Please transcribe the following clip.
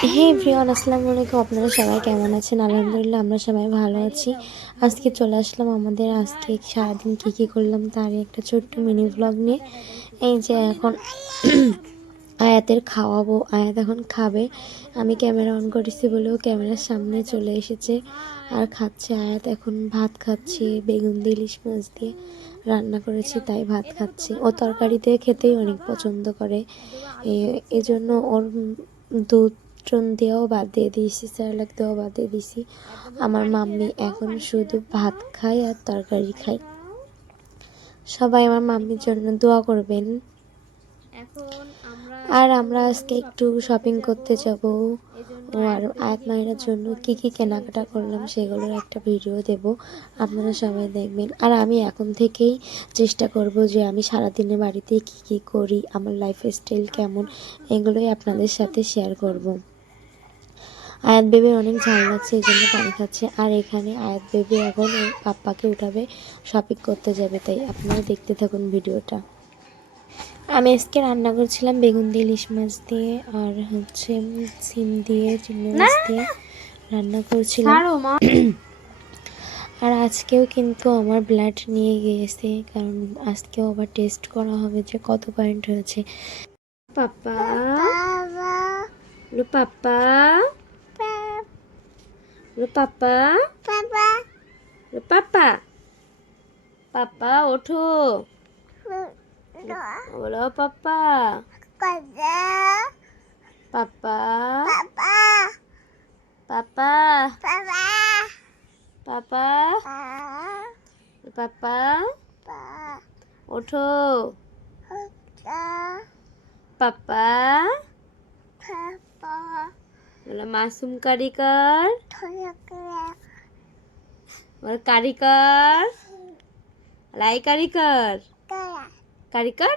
হে everyone, আসসালামু আলাইকুম। আপনারা সবাই কেমন আছেন? আলহামদুলিল্লাহ আমরা সবাই ভালো আছি। আজকে চলে আসলাম আমাদের আজকে সারাদিন কী কী করলাম তারই একটা ছোট্ট মিনি ভ্লগ নিয়ে। এই যে এখন আয়াতের খাওয়াবো, আয়াত এখন খাবে। আমি ক্যামেরা অন করেছি বলেও ক্যামেরার সামনে চলে এসেছে আর খাচ্ছে। আয়াত এখন ভাত খাচ্ছে, বেগুন দিয়ে ইলিশ মাছ দিয়ে রান্না করেছি তাই ভাত খাচ্ছে। ও তরকারি দিয়ে খেতেই অনেক পছন্দ করে, এজন্য ওর দুধ টন দিয়েও বাদ দিয়ে দিয়েছি, স্যালাড দিয়েও বাদ দিয়ে দিয়েছি। আমার মাম্মি এখন শুধু ভাত খায় আর তরকারি খায়। সবাই আমার মাম্মির জন্য দোয়া করবেন। আর আমরা আজকে একটু শপিং করতে যাব, ও আর আয়াত মায়ের জন্য কি কি কেনাকাটা করলাম সেগুলোর একটা ভিডিও দেব, আপনারা সবাই দেখবেন। আর আমি এখন থেকেই চেষ্টা করব যে আমি সারাদিনে বাড়িতে কি কি করি, আমার লাইফস্টাইল কেমন, এগুলোই আপনাদের সাথে শেয়ার করব। আয়াত বেবির অনেক ঝাল লাগছে, এই জন্য পানি খাচ্ছে। আর এখানে আয়াত বেবি এখন ওর পাপ্পাকে উঠাবে, শপিং করতে যাবে, তাই আপনারা দেখতে থাকুন ভিডিওটা। আমি আজকে রান্না করছিলাম বেগুন দিয়ে ইলিশ মাছ দিয়ে আর হচ্ছে সিম দিয়ে চিংড়ি মাছ দিয়ে রান্না করছিলাম। আর আজকেও কিন্তু আমার ব্লাড নিয়ে গিয়েছে, কারণ আজকেও আবার টেস্ট করা হবে যে কত পয়েন্ট হয়েছে। পাপা পাপা পাপা পাপা পাপা ওঠো, বলো পাপা পাপা পাপা পাপা পাপা ওঠো, পাপা বলো মাসুম কারিকর, বলো কারিকর, লাই কারিকর, কারিকর